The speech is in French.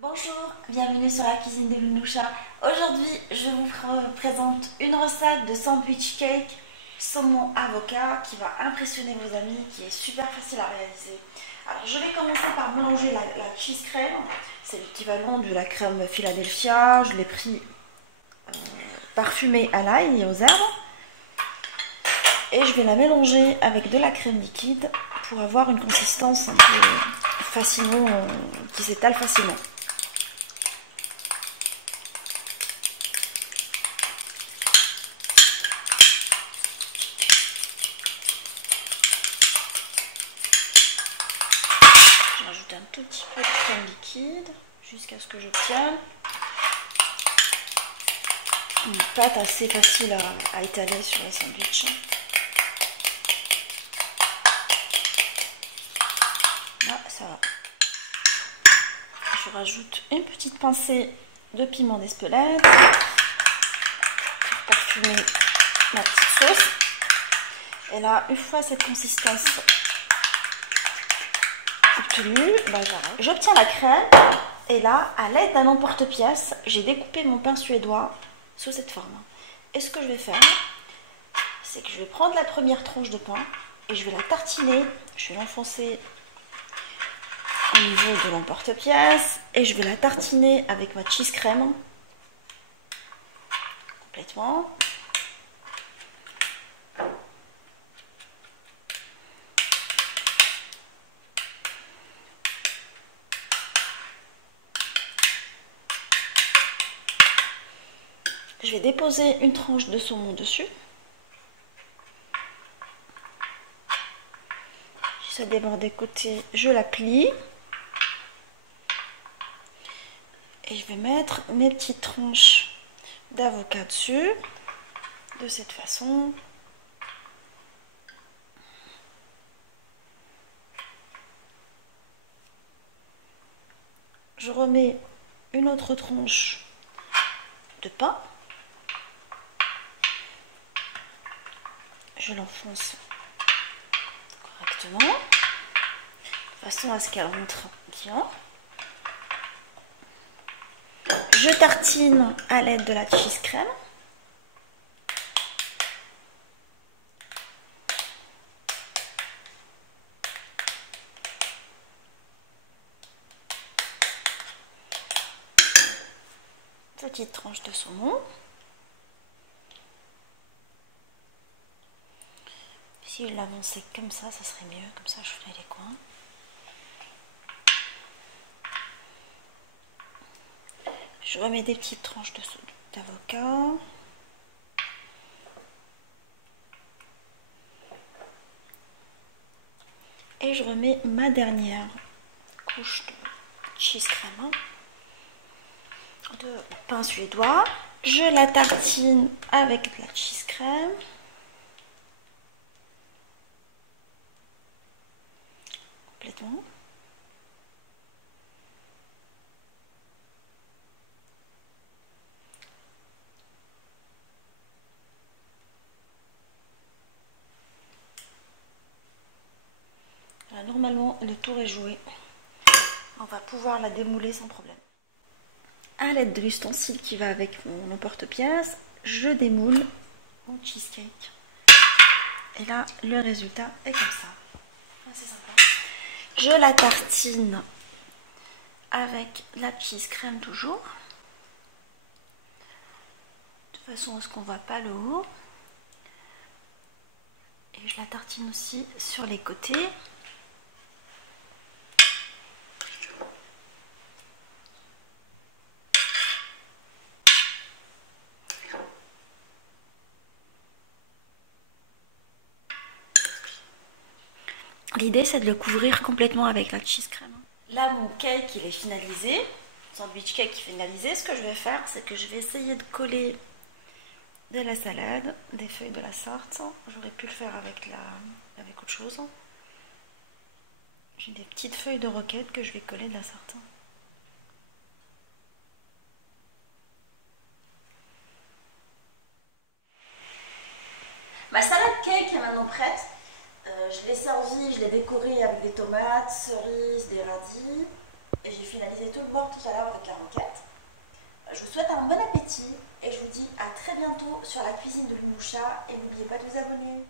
Bonjour, bienvenue sur la cuisine de Lounoucha. Aujourd'hui, je vous présente une recette de sandwich cake saumon avocat qui va impressionner vos amis, qui est super facile à réaliser. Alors, je vais commencer par mélanger la cheese crème. C'est l'équivalent de la crème Philadelphia. Je l'ai pris parfumée à l'ail et aux herbes. Et je vais la mélanger avec de la crème liquide pour avoir une consistance un peu facilement, qui s'étale facilement. J'ajoute un tout petit peu de crème liquide jusqu'à ce que j'obtienne une pâte assez facile à étaler sur les sandwichs. Là, ça va. Je rajoute une petite pincée de piment d'Espelette pour parfumer ma petite sauce. Et là, une fois cette consistance obtenue, j'obtiens la crème. Et là, à l'aide d'un emporte-pièce, j'ai découpé mon pain suédois sous cette forme. Et ce que je vais faire, c'est que je vais prendre la première tranche de pain et je vais la tartiner. Je vais l'enfoncer au niveau de l'emporte-pièce et je vais la tartiner avec ma cheese crème complètement. Je vais déposer une tranche de saumon dessus. Si ça déborde des côtés, je la plie. Et je vais mettre mes petites tranches d'avocat dessus, de cette façon. Je remets une autre tranche de pain. Je l'enfonce correctement, de façon à ce qu'elle rentre bien. Je tartine à l'aide de la cheese crème. Petite tranche de saumon. Si je l'avançais comme ça serait mieux. Comme ça, je ferai les coins. Je remets des petites tranches d'avocat. Et je remets ma dernière couche de cheese crème de pain suédois. Je la tartine avec de la cheese crème. Complètement. Là, normalement, le tour est joué. On va pouvoir la démouler sans problème. À l'aide de l'ustensile qui va avec mon emporte-pièce, je démoule mon cheesecake. Et là, le résultat est comme ça. C'est sympa. Je la tartine avec la cheese crème toujours. De façon à ce qu'on ne voit pas le haut. Et je la tartine aussi sur les côtés. L'idée, c'est de le couvrir complètement avec la cheese crème. Là, mon cake, il est finalisé. Sandwich cake finalisé. Ce que je vais faire, c'est que je vais essayer de coller de la salade, des feuilles de la sarthe. J'aurais pu le faire avec autre chose. J'ai des petites feuilles de roquette que je vais coller de la sarthe. Ma salade cake est maintenant prête. Je l'ai servie, je l'ai décorée avec des tomates, cerises, des radis. Et j'ai finalisé tout le bord tout à l'heure avec la roquette. Je vous souhaite un bon appétit et je vous dis à très bientôt sur la cuisine de Louloucha et n'oubliez pas de vous abonner.